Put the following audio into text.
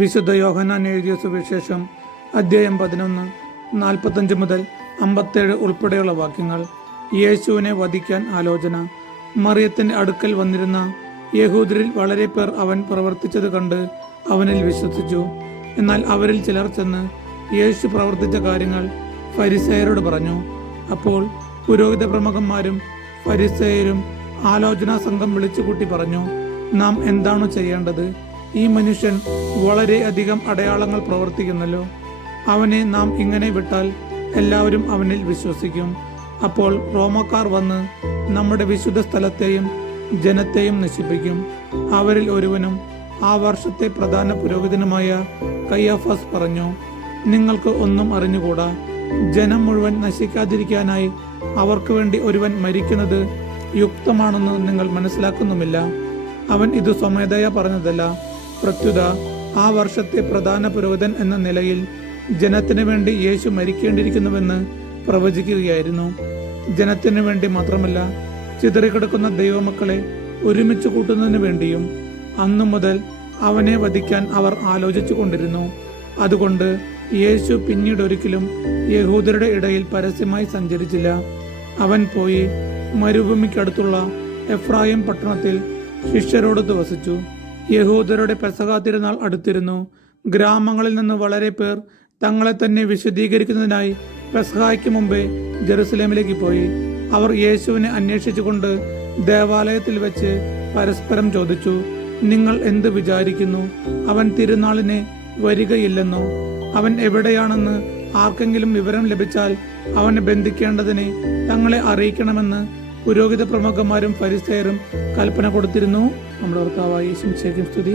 വിശുദ്ധ യോഹന്നാൻ എഴുതിയ സുവിശേഷം അധ്യായം 11 45 മുതൽ 57 ഉൾപ്പെടെയുള്ള വാക്യങ്ങൾ. യേശുവിനെ വധിക്കാൻ ആലോചന. മറിയത്തിന്റെ അടുക്കൽ വന്നിരുന്ന യഹൂദരിൽ വളരെ പേർ അവൻ പ്രവർത്തിച്ചത് കണ്ട് അവനിൽ വിശ്വസിച്ചു. എന്നാൽ അവരിൽ ചിലർ ചെന്ന് യേശു പ്രവർത്തിച്ച കാര്യങ്ങൾ ഫരിസേയരോട് പറഞ്ഞു. അപ്പോൾ പുരോഹിത പ്രമുഖന്മാരും ഫരിസേയരും ആലോചനാ സംഘം വിളിച്ചുകൂട്ടി പറഞ്ഞു, നാം എന്താണ് ചെയ്യേണ്ടത്? ഈ മനുഷ്യൻ വളരെയധികം അടയാളങ്ങൾ പ്രവർത്തിക്കുന്നല്ലോ. അവനെ നാം ഇങ്ങനെ വിട്ടാൽ എല്ലാവരും അവനിൽ വിശ്വസിക്കും. അപ്പോൾ റോമക്കാർ വന്ന് നമ്മുടെ വിശുദ്ധ സ്ഥലത്തെയും ജനത്തെയും നശിപ്പിക്കും. അവരിൽ ഒരുവനും ആ വർഷത്തെ പ്രധാന പുരോഹിതനുമായ കയ്യാഫാസ് പറഞ്ഞു, നിങ്ങൾക്ക് ഒന്നും അറിഞ്ഞുകൂടാ. ജനം മുഴുവൻ നശിക്കാതിരിക്കാനായി അവർക്ക് വേണ്ടി ഒരുവൻ മരിക്കുന്നത് യുക്തമാണെന്ന് നിങ്ങൾ മനസ്സിലാക്കുന്നുമില്ല. അവൻ ഇത് സ്വമേധയാ പറഞ്ഞതല്ല. പ്രത്യുത ആ വർഷത്തെ പ്രധാന പുരോഹിതൻ എന്ന നിലയിൽ ജനത്തിനു വേണ്ടി യേശു മരിക്കേണ്ടിയിരിക്കുന്നുവെന്ന് പ്രവചിക്കുകയായിരുന്നു. ജനത്തിനു വേണ്ടി മാത്രമല്ല, ചിതറിക്കിടക്കുന്ന ദൈവമക്കളെ ഒരുമിച്ച് കൂട്ടുന്നതിന് വേണ്ടിയും. അന്നു മുതൽ അവനെ വധിക്കാൻ അവർ ആലോചിച്ചു കൊണ്ടിരുന്നു. അതുകൊണ്ട് യേശു പിന്നീട് ഒരിക്കലും യഹൂദരുടെ ഇടയിൽ പരസ്യമായി സഞ്ചരിച്ചില്ല. അവൻ പോയി മരുഭൂമിക്കടുത്തുള്ള എഫ്രായിം പട്ടണത്തിൽ ശിഷ്യരോടൊത്ത് വസിച്ചു. യഹൂദരുടെ പെസഹ തിരുനാൾ അടുത്തിരുന്നു. ഗ്രാമങ്ങളിൽ നിന്ന് വളരെ പേർ തങ്ങളെ തന്നെ വിശദീകരിക്കുന്നതിനായി പെസഹായ്ക്ക് മുമ്പേ ജെറുസലേമിലേക്ക് പോയി. അവർ യേശുവിനെ അന്വേഷിച്ചുകൊണ്ട് ദേവാലയത്തിൽ വെച്ച് പരസ്പരം ചോദിച്ചു, നിങ്ങൾ എന്ത് വിചാരിക്കുന്നു? അവൻ തിരുനാളിനെ വരികയില്ലെന്നോ? അവൻ എവിടെയാണെന്ന് ആർക്കെങ്കിലും വിവരം ലഭിച്ചാൽ അവനെ ബന്ധിക്കേണ്ടതിനെ തങ്ങളെ അറിയിക്കണമെന്ന് പുരോഹിത പ്രമുഖന്മാരും ഫരിസേയരും കൽപ്പന കൊടുത്തിരുന്നു. നമ്മുടെ കർത്താവായ യേശുവിനെ സ്തുതി.